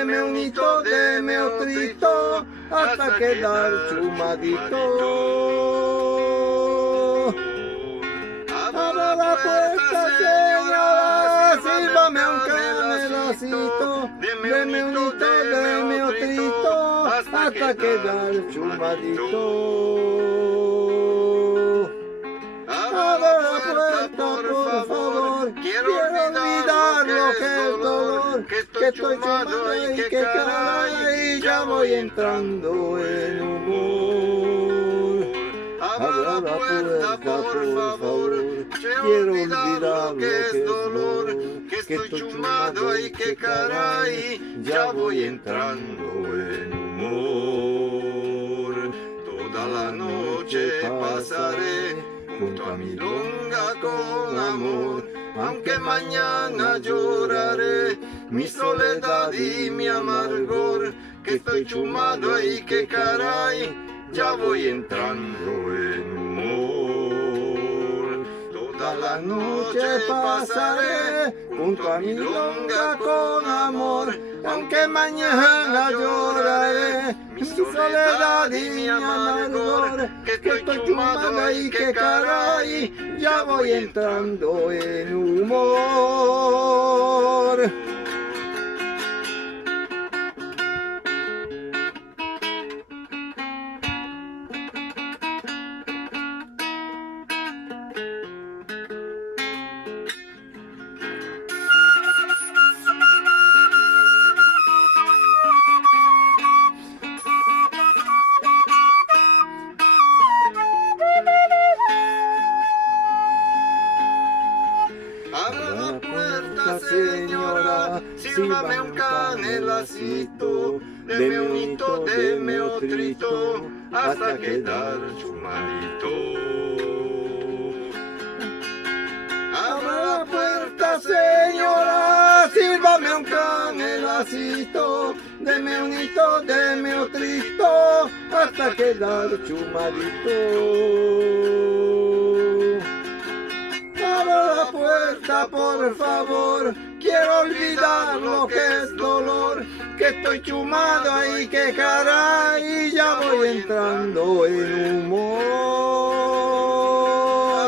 deme un hito, deme otrito, hasta quedar chumadito. Abra la puerta, señora, sírvame un canelacito, deme un hito, deme otrito, hasta quedar chumadito. Abra la puerta, por favor, quiero olvidar lo que es dolor, que estoy chumado y que caray, ya voy entrando en humor. Abra la puerta, por favor, quiero olvidar lo que es dolor, que estoy chumado y que caray, ya voy entrando en humor. Toda la noche pasaré junto a mi longa con amor, aunque mañana lloraré mi soledad y mi amargor, que estoy chumado y que caray, ya voy entrando en humor. Toda la noche pasaré junto a mi longa con amor, aunque mañana lloraré mi soledad y mi amargor, que estoy chumado y que caray, ya voy entrando en humor. Abra la puerta, señora, sírvame un canelacito, deme un hito, deme otrito, hasta quedar chumadito. Abra la puerta, señora, sírvame un canelacito, deme un hito, deme otrito, hasta quedar chumadito. Abra la puerta, por favor, quiero olvidar lo que es dolor, que estoy chumado y que caray, ya voy entrando en humor.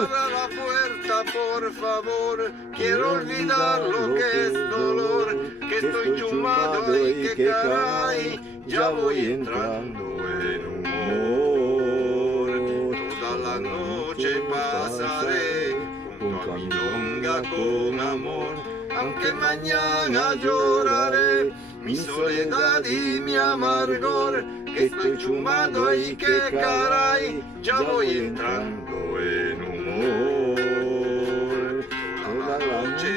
Abra la puerta, por favor, quiero olvidar lo que es dolor, que estoy chumado y que caray, ya voy entrando en humor. Toda la noche pasaré junto a mi longa con amor, aunque mañana lloraré mi soledad y mi amargor, que estoy chumado y que caray, ya voy entrando en humor. Toda la noche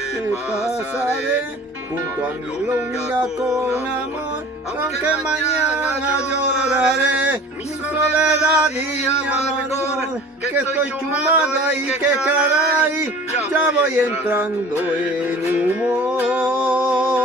pasaré junto a mi longa con amor, aunque mañana lloraré mi soledad y mi amargor, que estoy chumado y que caray, ya voy entrando en humor.